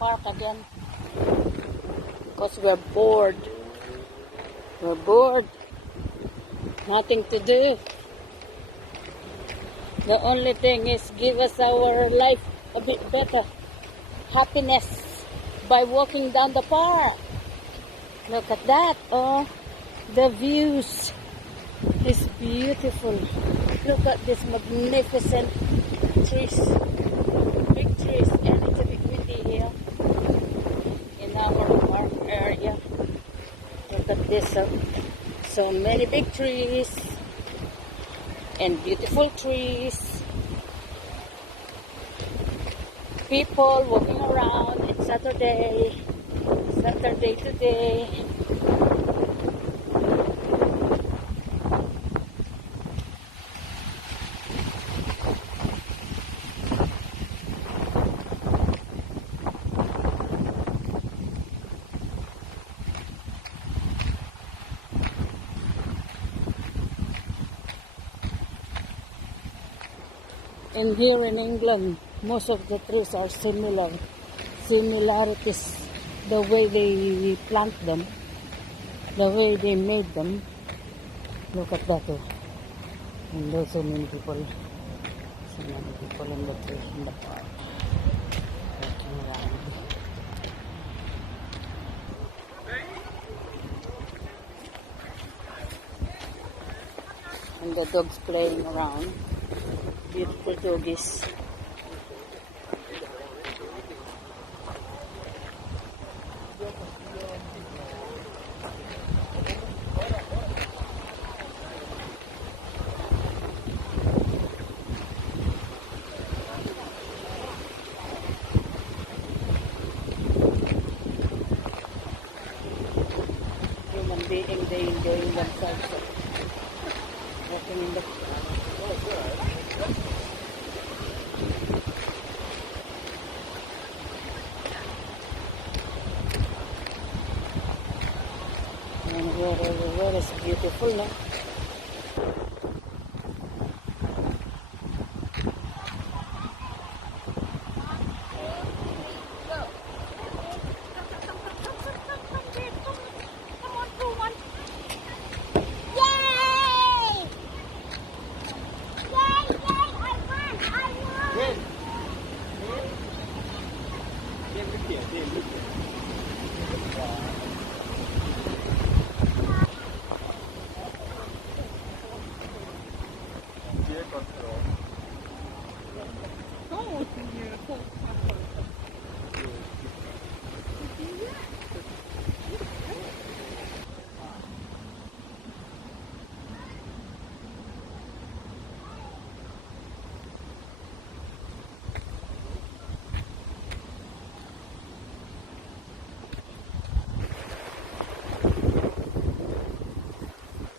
park again because we're bored. We're bored. Nothing to do. The only thing is give us our life a bit better. Happiness by walking down the park. Look at that. Oh, the views is beautiful. Look at this magnificent trees. Big trees, and it's a bit windy here in our park area. Look at this. So many big trees and beautiful trees. People walking around. It's Saturday today. And here in England, most of the trees are similar. Similarities, the way they plant them, the way they made them. Look at that. And there's so many people. So many people in the trees in the park. Walking around. And the dogs playing around. Beautiful doggies. Human being, they enjoying themselves. Walking in the and where is beautiful, no?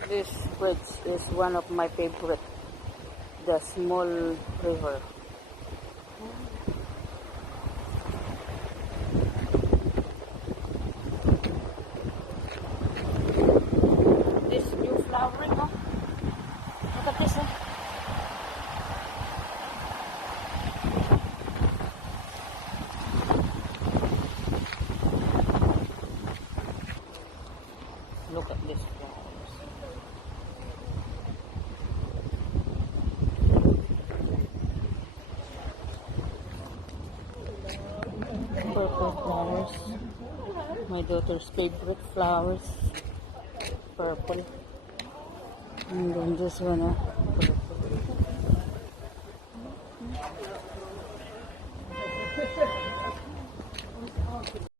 This bridge is one of my favorite, the small river. This new flowering, huh? Look at this, huh? Look at this flowers. Purple flowers. My daughter's favorite flowers. Purple. And then this one,